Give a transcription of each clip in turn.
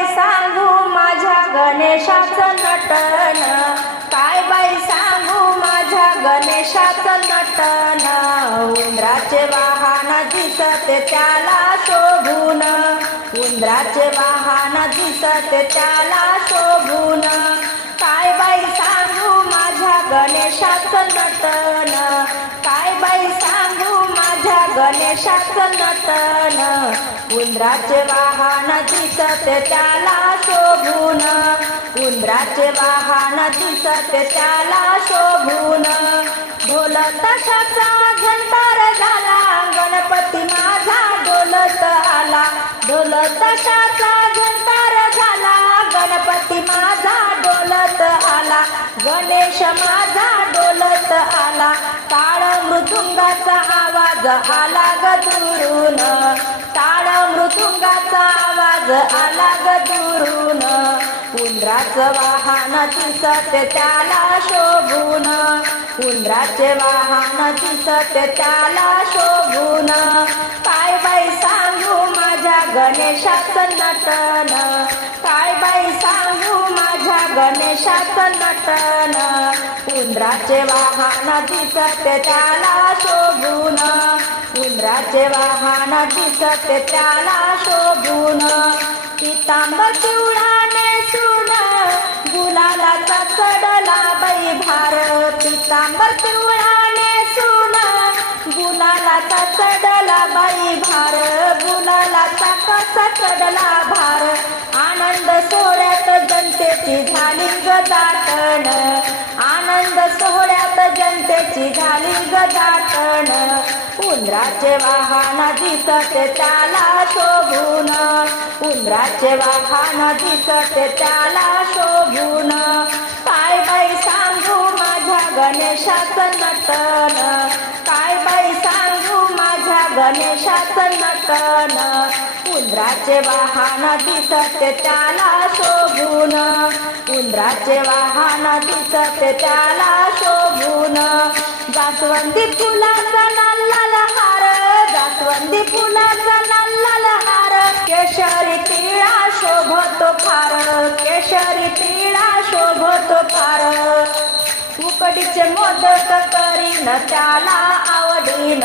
बाई सांगू माझ्या गणेशाचं नटन? काय बाई सांगू माझ्या गणेशाचं नटन? उंदराचे वाहन दिसत त्याला शोभून. उंदराचे वाहन दिसत त्याला शोभून. काय बाई सांगू माझ्या गणेशाचं नटन? गणेशाचं नटन. उंदराचे वाहन दिसत त्याला शोभून. उंदराचे वाहन दिसत त्याला शोभून. ढोल तशाचा झंकार झाला. गणपती माझा डोलत आला. ढोल तशाचा झंकार झाला. गणपती माझा डोलत आला. गणेश माझा डोलत आला. मृदुंगाचा आवाज आला ग दुरून. टाळ मृदुंगाचा आवाज आला ग दुरून. उंदराचं वाहन दिसत त्याला शोभून. उंदराचे वाहन दिसत त्याला शोभून. काय बाई सांगू माझ्या गणेशाचं नटन? काय बाई सांगू माझ्या गणेशाचं नटन? उंदराचे वाहन दिसत त्याला शोभून. उंदराचे वाहन दिसत त्याला शोभून. पितांबर पिवळाने सुन गुलालाचा चढला बाई भार पितांबर पिवळाने सुन गुलालाचा चढला बाई भार गुलालाचा कसा चढला भार? जातन. उंदराचे वाहन दिसते त्याला शोभून. उंदराचे वाहन दिसते त्याला शोभून. काय बाई सांगू माझ्या गणेशाचं नटन? काय बाई सांगू माझ्या गणेशाचं नटन? उंदराचे वाहन दिसते त्याला शोभून. उंदराचे वाहन दिसते त्याला शोभून. जास्वंदी फुलाचा लाल लाल हार जास्वंदी फुलाचा लाल लाल हार केशरी तिळा शोभतो फार केशरी तिळा शोभतो फार. उकडीचे मोदक करीन त्याला आवडीन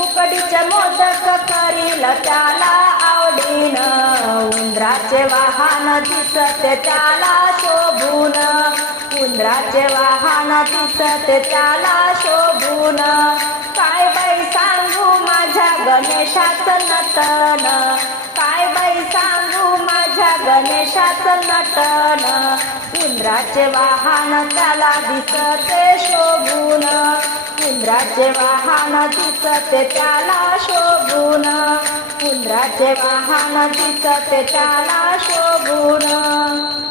उकडीचे मोदक करील त्याला आवडीन. उंदराचे वाहन दिसते त्याला शोभून. उंदराचे वाहन दिसत त्याला शोभून. काय बाई सांगू माझ्या गणेशाचं नटन? काय बाई सांगू माझ्या गणेशाचं नटन? उंदराचे वाहन त्याला दिसते शोभून. उंदराचे वाहन दिसते त्याला शोभून. उंदराचे वाहन दिसते त्याला शोभून.